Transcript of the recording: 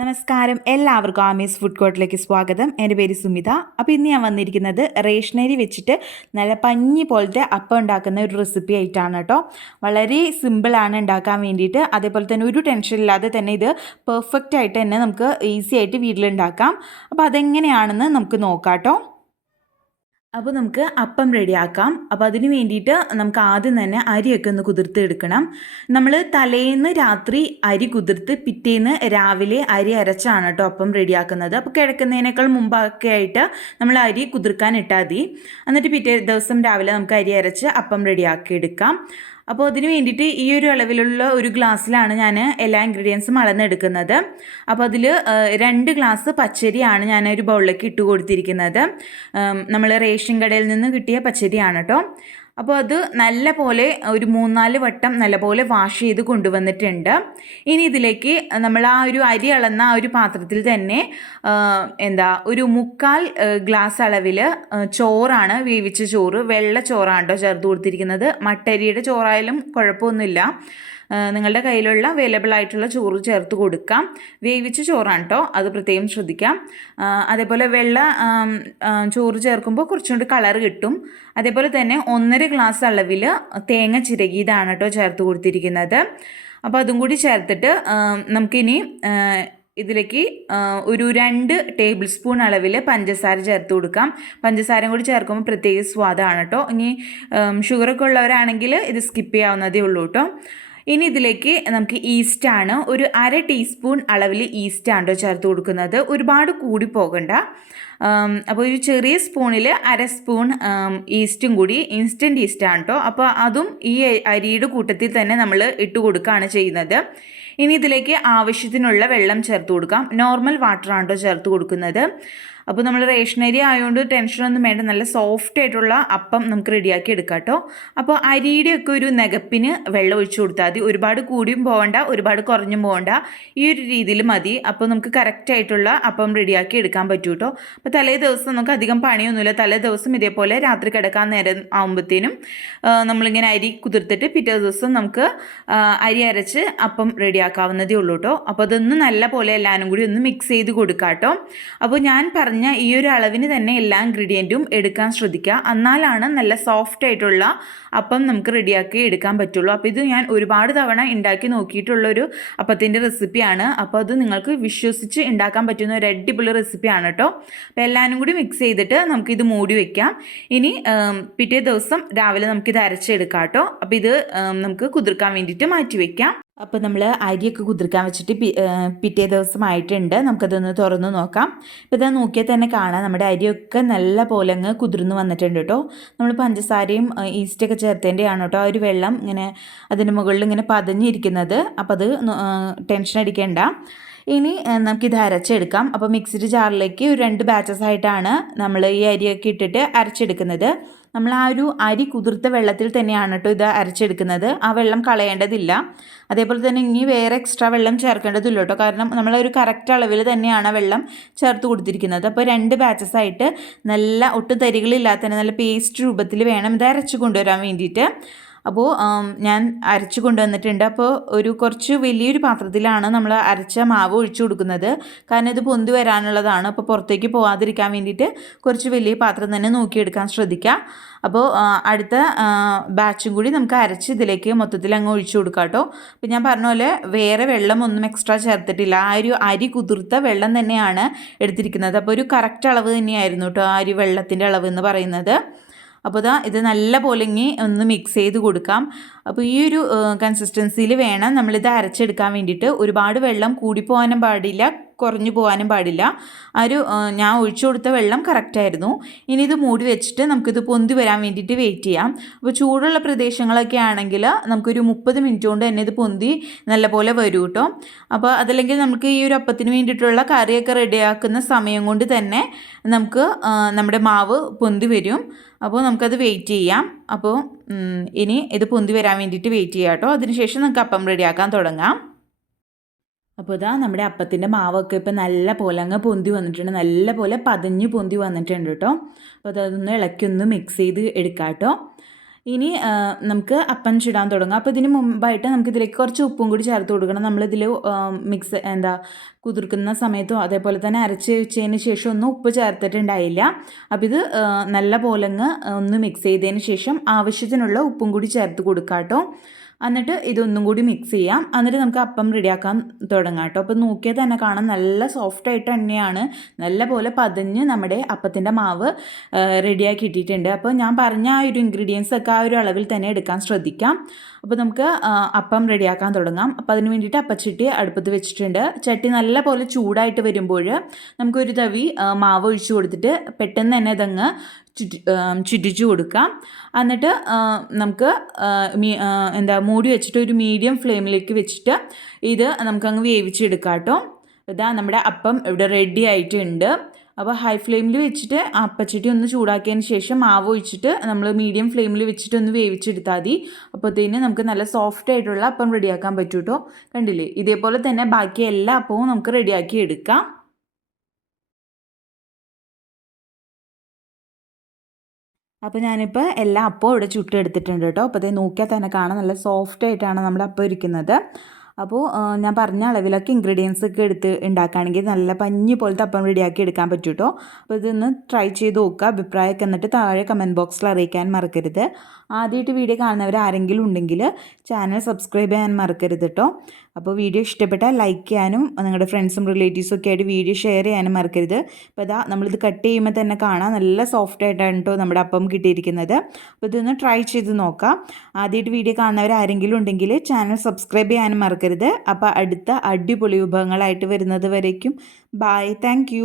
നമസ്കാരം, എല്ലാവർക്കും ആമീസ് ഫുഡ് കോർട്ടിലേക്ക് സ്വാഗതം. എൻ്റെ പേര് സുമിത. അപ്പോൾ ഇന്ന് ഞാൻ വന്നിരിക്കുന്നത് റേഷനരി വെച്ചിട്ട് നല്ല പഞ്ഞി പോലത്തെ അപ്പം ഉണ്ടാക്കുന്ന ഒരു റെസിപ്പി ആയിട്ടാണ് കേട്ടോ. വളരെ സിമ്പിളാണ് ഉണ്ടാക്കാൻ വേണ്ടിയിട്ട്. അതേപോലെ തന്നെ ഒരു ടെൻഷൻ ഇല്ലാതെ തന്നെ ഇത് പെർഫെക്റ്റ് ആയിട്ട് തന്നെ നമുക്ക് ഈസി ആയിട്ട് വീട്ടിലുണ്ടാക്കാം. അപ്പോൾ അതെങ്ങനെയാണെന്ന് നമുക്ക് നോക്കാം കേട്ടോ. അപ്പോൾ നമുക്ക് അപ്പം റെഡിയാക്കാം. അപ്പോൾ അതിന് വേണ്ടിയിട്ട് നമുക്ക് ആദ്യം തന്നെ അരിയൊക്കെ ഒന്ന് കുതിർത്ത് എടുക്കണം. നമ്മൾ തലേന്ന് രാത്രി അരി കുതിർത്ത് പിറ്റേന്ന് രാവിലെ അരി അരച്ചാണ് കേട്ടോ അപ്പം റെഡിയാക്കുന്നത്. അപ്പോൾ കിടക്കുന്നതിനേക്കാൾ മുമ്പൊക്കെ ആയിട്ട് നമ്മൾ അരി കുതിർക്കാൻ ഇട്ടാൽ മതി. എന്നിട്ട് പിറ്റേ ദിവസം രാവിലെ നമുക്ക് അരി അരച്ച് അപ്പം റെഡിയാക്കി എടുക്കാം. അപ്പോൾ അതിന് വേണ്ടിയിട്ട് ഈ ഒരു അളവിലുള്ള ഒരു ഗ്ലാസ്സിലാണ് ഞാൻ എല്ലാ ഇൻഗ്രീഡിയൻസും അളന്നെടുക്കുന്നത്. അപ്പോൾ അതിൽ 2 ഗ്ലാസ് പച്ചരിയാണ് ഞാൻ ഒരു ബൗളിലേക്ക് ഇട്ട് കൊടുത്തിരിക്കുന്നത്. നമ്മൾ റേഷൻ കടയിൽ നിന്ന് കിട്ടിയ പച്ചരിയാണ് കേട്ടോ. അപ്പോൾ അത് നല്ല പോലെ ഒരു 3-4 വട്ടം നല്ലപോലെ വാഷ് ചെയ്ത് കൊണ്ടുവന്നിട്ടുണ്ട്. ഇനി ഇതിലേക്ക് നമ്മൾ ആ ഒരു അരി അളന്ന ആ ഒരു പാത്രത്തിൽ തന്നെ ഒരു 3/4 ഗ്ലാസ് അളവിൽ ചോറാണ്, വേവിച്ച ചോറ്, വെള്ള ചോറാണ് കേട്ടോ ചേർത്ത് കൊടുത്തിരിക്കുന്നത്. മട്ടരിയുടെ ചോറായാലും കുഴപ്പമൊന്നുമില്ല. നിങ്ങളുടെ കയ്യിലുള്ള അവൈലബിൾ ആയിട്ടുള്ള ചോറ് ചേർത്ത് കൊടുക്കാം. വേവിച്ച ചോറാണ് കേട്ടോ, അത് പ്രത്യേകം ശ്രദ്ധിക്കാം. അതേപോലെ വെള്ള ചോറ് ചേർക്കുമ്പോൾ കുറച്ചും കൂടി കളർ കിട്ടും. അതേപോലെ തന്നെ 1.5 ഗ്ലാസ് അളവിൽ തേങ്ങ ചിരകിയതാണ് കേട്ടോ ചേർത്ത് കൊടുത്തിരിക്കുന്നത്. അപ്പോൾ അതും കൂടി ചേർത്തിട്ട് നമുക്കിനി ഇതിലേക്ക് ഒരു 2 ടേബിൾ സ്പൂൺ അളവിൽ പഞ്ചസാര ചേർത്ത് കൊടുക്കാം. പഞ്ചസാരയും കൂടി ചേർക്കുമ്പോൾ പ്രത്യേക സ്വാദാണ് കേട്ടോ. ഇനി ഷുഗറൊക്കെ ഉള്ളവരാണെങ്കിൽ ഇത് സ്കിപ്പ് ചെയ്യാവുന്നതേ ഉള്ളൂ കേട്ടോ. ഇനി ഇതിലേക്ക് നമുക്ക് ഈസ്റ്റാണ്, ഒരു 1/2 ടീസ്പൂൺ അളവിൽ ഈസ്റ്റാണ് കേട്ടോ ചേർത്ത് കൊടുക്കുന്നത്. ഒരുപാട് കൂടി പോകണ്ട. അപ്പോൾ ഒരു ചെറിയ സ്പൂണിൽ 1/2 സ്പൂൺ ഈസ്റ്റും കൂടി, ഇൻസ്റ്റൻറ്റ് ഈസ്റ്റാണ് കേട്ടോ. അപ്പോൾ അതും ഈ അരിയുടെ കൂട്ടത്തിൽ തന്നെ നമ്മൾ ഇട്ട് കൊടുക്കുകയാണ് ചെയ്യുന്നത്. ഇനി ഇതിലേക്ക് ആവശ്യത്തിനുള്ള വെള്ളം ചേർത്ത് കൊടുക്കാം. നോർമൽ വാട്ടറാണ് കേട്ടോ ചേർത്ത് കൊടുക്കുന്നത്. അപ്പോൾ നമ്മൾ റേഷനരി ആയതുകൊണ്ട് ടെൻഷനൊന്നും വേണ്ട, നല്ല സോഫ്റ്റ് ആയിട്ടുള്ള അപ്പം നമുക്ക് റെഡിയാക്കി എടുക്കാം കേട്ടോ. അപ്പോൾ അരിയുടെയൊക്കെ ഒരു നികപ്പിന് വെള്ളം ഒഴിച്ചു കൊടുത്താൽ മതി. ഒരുപാട് കൂടിയും പോകണ്ട, ഒരുപാട് കുറഞ്ഞും പോകണ്ട. ഈ ഒരു രീതിയിൽ മതി. അപ്പോൾ നമുക്ക് കറക്റ്റായിട്ടുള്ള അപ്പം റെഡിയാക്കി എടുക്കാൻ പറ്റും കേട്ടോ. അപ്പോൾ തലേ ദിവസം നമുക്ക് അധികം പണിയൊന്നുമില്ല. തലേ ദിവസം ഇതേപോലെ രാത്രി കിടക്കാൻ നേരം ആകുമ്പോഴത്തേനും നമ്മളിങ്ങനെ അരി കുതിർത്തിട്ട് പിറ്റേ ദിവസം നമുക്ക് അരി അരച്ച് അപ്പം റെഡിയാക്കാവുന്നതേ ഉള്ളൂ കേട്ടോ. അപ്പോൾ അതൊന്ന് നല്ല പോലെ എല്ലാവരും കൂടി ഒന്ന് മിക്സ് ചെയ്ത് കൊടുക്കാം കേട്ടോ. അപ്പോൾ ഞാൻ പറഞ്ഞ ഈ ഒരു അളവിന് തന്നെ എല്ലാ ഇൻഗ്രീഡിയൻറ്റും എടുക്കാൻ ശ്രദ്ധിക്കുക. എന്നാലാണ് നല്ല സോഫ്റ്റ് ആയിട്ടുള്ള അപ്പം നമുക്ക് റെഡിയാക്കി എടുക്കാൻ പറ്റുള്ളൂ. അപ്പോൾ ഇത് ഞാൻ ഒരുപാട് തവണ ഉണ്ടാക്കി നോക്കിയിട്ടുള്ളൊരു അപ്പത്തിൻ്റെ റെസിപ്പിയാണ്. അപ്പോൾ അത് നിങ്ങൾക്ക് വിശ്വസിച്ച് ഉണ്ടാക്കാൻ പറ്റുന്ന ഒരു അടിപൊളി റെസിപ്പിയാണ് കേട്ടോ. അപ്പോൾ എല്ലാവരും കൂടി മിക്സ് ചെയ്തിട്ട് നമുക്കിത് മൂടി വയ്ക്കാം. ഇനി പിറ്റേ ദിവസം രാവിലെ നമുക്കിത് അരച്ചെടുക്കാം കേട്ടോ. അപ്പോൾ ഇത് നമുക്ക് കുതിർക്കാൻ വേണ്ടിയിട്ട് മാറ്റി വയ്ക്കാം. അപ്പോൾ നമ്മൾ അരിയൊക്കെ കുതിർക്കാൻ വെച്ചിട്ട് പിറ്റേ ദിവസമായിട്ടുണ്ട്. നമുക്കതൊന്ന് തുറന്ന് നോക്കാം. ഇപ്പോൾ ഇതാ നോക്കിയാൽ തന്നെ കാണാം, നമ്മുടെ അരിയൊക്കെ നല്ല പോലെ അങ്ങ് കുതിർന്ന് വന്നിട്ടുണ്ട് കേട്ടോ. നമ്മൾ പഞ്ചസാരയും ഈസ്റ്റൊക്കെ ചേർത്തേൻ്റെയാണ് കേട്ടോ ആ ഒരു വെള്ളം ഇങ്ങനെ അതിൻ്റെ മുകളിൽ ഇങ്ങനെ പതഞ്ഞിരിക്കുന്നത്. അപ്പോൾ അത് ടെൻഷൻ അടിക്കേണ്ട. ഇനി നമുക്കിത് അരച്ചെടുക്കാം. അപ്പോൾ മിക്സിഡ് ജാറിലേക്ക് ഒരു 2 ബാച്ചസ് ആയിട്ടാണ് നമ്മൾ ഈ അരിയൊക്കെ ഇട്ടിട്ട് അരച്ചെടുക്കുന്നത്. നമ്മൾ ആ ഒരു അരി കുതിർത്ത വെള്ളത്തിൽ തന്നെയാണ് കേട്ടോ ഇത് അരച്ചെടുക്കുന്നത്. ആ വെള്ളം കളയേണ്ടതില്ല. അതേപോലെ തന്നെ ഇനി വേറെ എക്സ്ട്രാ വെള്ളം ചേർക്കേണ്ടതില്ല കേട്ടോ. കാരണം നമ്മളൊരു കറക്റ്റ് അളവിൽ തന്നെയാണ് ആ വെള്ളം ചേർത്ത് കൊടുത്തിരിക്കുന്നത്. അപ്പോൾ 2 ബാച്ചസ് ആയിട്ട് നല്ല ഒട്ടും തരികളില്ലാത്ത തന്നെ നല്ല പേസ്റ്റ് രൂപത്തിൽ വേണം ഇത് അരച്ച് കൊണ്ടുവരാൻ വേണ്ടിയിട്ട്. അപ്പോൾ ഞാൻ അരച്ച് കൊണ്ടുവന്നിട്ടുണ്ട്. അപ്പോൾ കുറച്ച് വലിയൊരു പാത്രത്തിലാണ് നമ്മൾ അരച്ച മാവ് ഒഴിച്ചു കൊടുക്കുന്നത്. കാരണം ഇത് പൊന്തി വരാനുള്ളതാണ്. അപ്പോൾ പുറത്തേക്ക് പോകാതിരിക്കാൻ വേണ്ടിയിട്ട് കുറച്ച് വലിയ പാത്രം തന്നെ നോക്കിയെടുക്കാൻ ശ്രദ്ധിക്കുക. അപ്പോൾ അടുത്ത ബാച്ചും കൂടി നമുക്ക് അരച്ച് ഇതിലേക്ക് മൊത്തത്തിൽ അങ്ങ് ഒഴിച്ചു കൊടുക്കാം കേട്ടോ. അപ്പോൾ ഞാൻ പറഞ്ഞ പോലെ വേറെ വെള്ളമൊന്നും എക്സ്ട്രാ ചേർത്തിട്ടില്ല. ആ ഒരു അരി കുതിർത്ത വെള്ളം തന്നെയാണ് എടുത്തിരിക്കുന്നത്. അപ്പോൾ ഒരു കറക്റ്റ് അളവ് തന്നെയായിരുന്നു കേട്ടോ ആ അരി വെള്ളത്തിൻ്റെ അളവ് എന്ന് പറയുന്നത്. അപ്പോൾ ഇത് നല്ല പോലെ ഇനി ഒന്ന് മിക്സ് ചെയ്ത് കൊടുക്കാം. അപ്പോൾ ഈ ഒരു കൺസിസ്റ്റൻസിയിൽ വേണം നമ്മളിത് അരച്ചെടുക്കാൻ വേണ്ടിയിട്ട്. ഒരുപാട് വെള്ളം കൂടിപ്പോകാനും പാടില്ല, കുറഞ്ഞു പോകാനും പാടില്ല. ഞാൻ ഒഴിച്ചു കൊടുത്ത വെള്ളം കറക്റ്റായിരുന്നു. ഇനി ഇത് മൂടി വെച്ചിട്ട് നമുക്കിത് പൊന്തി വരാൻ വേണ്ടിയിട്ട് വെയിറ്റ് ചെയ്യാം. അപ്പോൾ ചൂടുള്ള പ്രദേശങ്ങളൊക്കെ ആണെങ്കിൽ നമുക്കൊരു 30 മിനിറ്റ് കൊണ്ട് തന്നെ ഇത് പൊന്തി നല്ലപോലെ വരും കേട്ടോ. അപ്പോൾ അതല്ലെങ്കിൽ നമുക്ക് ഈ ഒരു അപ്പത്തിന് വേണ്ടിയിട്ടുള്ള കറിയൊക്കെ റെഡിയാക്കുന്ന സമയം കൊണ്ട് തന്നെ നമുക്ക് നമ്മുടെ മാവ് പൊന്തി വരും. അപ്പോൾ നമുക്കത് വെയിറ്റ് ചെയ്യാം. അപ്പോൾ ഇനി ഇത് പൊന്തി വരാൻ വേണ്ടിയിട്ട് വെയിറ്റ് ചെയ്യാം കേട്ടോ. അതിനുശേഷം നമുക്ക് അപ്പം റെഡിയാക്കാൻ തുടങ്ങാം. അപ്പോൾ നമ്മുടെ അപ്പത്തിൻ്റെ മാവൊക്കെ ഇപ്പോൾ നല്ല പോലെ അങ്ങ് പൊന്തി വന്നിട്ടുണ്ട്. നല്ല പോലെ പതഞ്ഞ് പൊന്തി വന്നിട്ടുണ്ട് കേട്ടോ. അപ്പോൾ അതൊന്ന് ഇളക്കി ഒന്ന് മിക്സ് ചെയ്ത് എടുക്കാം കേട്ടോ. ഇനി നമുക്ക് അപ്പം ചുടാൻ തുടങ്ങാം. അപ്പോൾ ഇതിന് മുമ്പായിട്ട് നമുക്കിതിലേക്ക് കുറച്ച് ഉപ്പും കൂടി ചേർത്ത് കൊടുക്കണം. നമ്മളിതിൽ കുതിർക്കുന്ന സമയത്തും അതേപോലെ തന്നെ അരച്ച് വെച്ചതിന് ശേഷം ഒന്നും ഉപ്പ് ചേർത്തിട്ടുണ്ടായില്ല. അപ്പോൾ ഇത് നല്ല പോലെ ഒന്ന് മിക്സ് ചെയ്തതിന് ശേഷം ആവശ്യത്തിനുള്ള ഉപ്പും കൂടി ചേർത്ത് കൊടുക്കാം കേട്ടോ. എന്നിട്ട് ഇതൊന്നും കൂടി മിക്സ് ചെയ്യാം. എന്നിട്ട് നമുക്ക് അപ്പം റെഡിയാക്കാൻ തുടങ്ങാം കേട്ടോ. അപ്പോൾ നോക്കിയാൽ തന്നെ കാണാം നല്ല സോഫ്റ്റായിട്ട് തന്നെയാണ്, നല്ല പോലെ പതഞ്ഞ് നമ്മുടെ അപ്പത്തിൻ്റെ മാവ് റെഡിയാക്കി ഇട്ടിട്ടുണ്ട്. അപ്പോൾ ഞാൻ പറഞ്ഞ ആ ഒരു ഇൻഗ്രീഡിയൻസ് ഒക്കെ ആ ഒരു അളവിൽ തന്നെ എടുക്കാൻ ശ്രദ്ധിക്കാം. അപ്പോൾ നമുക്ക് അപ്പം റെഡിയാക്കാൻ തുടങ്ങാം. അപ്പോൾ അതിന് വേണ്ടിയിട്ട് അപ്പച്ചട്ടി അടുപ്പത്ത് വെച്ചിട്ടുണ്ട്. ചട്ടി നല്ല പോലെ ചൂടായിട്ട് വരുമ്പോൾ നമുക്കൊരു തവി മാവ് ഒഴിച്ച് കൊടുത്തിട്ട് പെട്ടെന്ന് തന്നെ ഇതങ്ങ് ചുറ്റിച്ചു കൊടുക്കാം. എന്നിട്ട് നമുക്ക് മൂടി വെച്ചിട്ട് ഒരു മീഡിയം ഫ്ലെയിമിലേക്ക് വെച്ചിട്ട് ഇത് നമുക്കങ്ങ് വേവിച്ചെടുക്കാം കേട്ടോ. ഇതാ നമ്മുടെ അപ്പം ഇവിടെ റെഡി ആയിട്ടുണ്ട്. അപ്പോൾ ഹൈ ഫ്ലെയിമിൽ വെച്ചിട്ട് അപ്പച്ചട്ടി ഒന്ന് ചൂടാക്കിയതിന് ശേഷം മാവ് ഒഴിച്ചിട്ട് നമ്മൾ മീഡിയം ഫ്ലെയിമിൽ വെച്ചിട്ട് ഒന്ന് വേവിച്ചെടുത്താൽ മതി. അപ്പോഴത്തേന് നമുക്ക് നല്ല സോഫ്റ്റ് ആയിട്ടുള്ള അപ്പം റെഡിയാക്കാൻ പറ്റും കേട്ടോ. കണ്ടില്ലേ, ഇതേപോലെ തന്നെ ബാക്കി എല്ലാ അപ്പവും നമുക്ക് റെഡിയാക്കി എടുക്കാം. അപ്പോൾ ഞാനിപ്പോൾ എല്ലാ അപ്പവും ഇവിടെ ചുട്ടെടുത്തിട്ടുണ്ട് കേട്ടോ. അപ്പോൾ ഇത് നോക്കിയാൽ തന്നെ കാണാം നല്ല സോഫ്റ്റ് ആയിട്ടാണ് നമ്മുടെ അപ്പം ഇരിക്കുന്നത്. അപ്പോൾ ഞാൻ പറഞ്ഞ അളവിലൊക്കെ ഇൻഗ്രീഡിയൻസ് ഒക്കെ എടുത്ത് ഉണ്ടാക്കുകയാണെങ്കിൽ നല്ല പഞ്ഞി പോലത്തെ അപ്പം റെഡിയാക്കി എടുക്കാൻ പറ്റും കേട്ടോ. അപ്പോൾ ഇതൊന്ന് ട്രൈ ചെയ്ത് നോക്കുക. അഭിപ്രായമൊക്കെ എന്നിട്ട് താഴെ കമൻറ്റ് ബോക്സിൽ അറിയിക്കാൻ മറക്കരുത്. ആദ്യമായിട്ട് വീഡിയോ കാണുന്നവർ ആരെങ്കിലും ഉണ്ടെങ്കിൽ ചാനൽ സബ്സ്ക്രൈബ് ചെയ്യാൻ മറക്കരുത് കേട്ടോ. അപ്പോൾ വീഡിയോ ഇഷ്ടപ്പെട്ടാൽ ലൈക്ക് ചെയ്യാനും നിങ്ങളുടെ ഫ്രണ്ട്സും റിലേറ്റീവ്സും ഒക്കെ ആയിട്ട് വീഡിയോ ഷെയർ ചെയ്യാനും മറക്കരുത്. അപ്പോൾ ഇതാ നമ്മളിത് കട്ട് ചെയ്യുമ്പോൾ തന്നെ കാണാം നല്ല സോഫ്റ്റ് ആയിട്ടാണ് കേട്ടോ നമ്മുടെ അപ്പം കിട്ടിയിരിക്കുന്നത്. അപ്പോൾ ഇതൊന്ന് ട്രൈ ചെയ്ത് നോക്കാം. ആദ്യമായിട്ട് വീഡിയോ കാണുന്നവർ ആരെങ്കിലും ഉണ്ടെങ്കിൽ ചാനൽ സബ്സ്ക്രൈബ് ചെയ്യാനും മറക്കരുത്. അപ്പോൾ അടുത്ത അടിപൊളി വിഭവങ്ങളായിട്ട് വരുന്നത് വരേക്കും ബൈ. താങ്ക്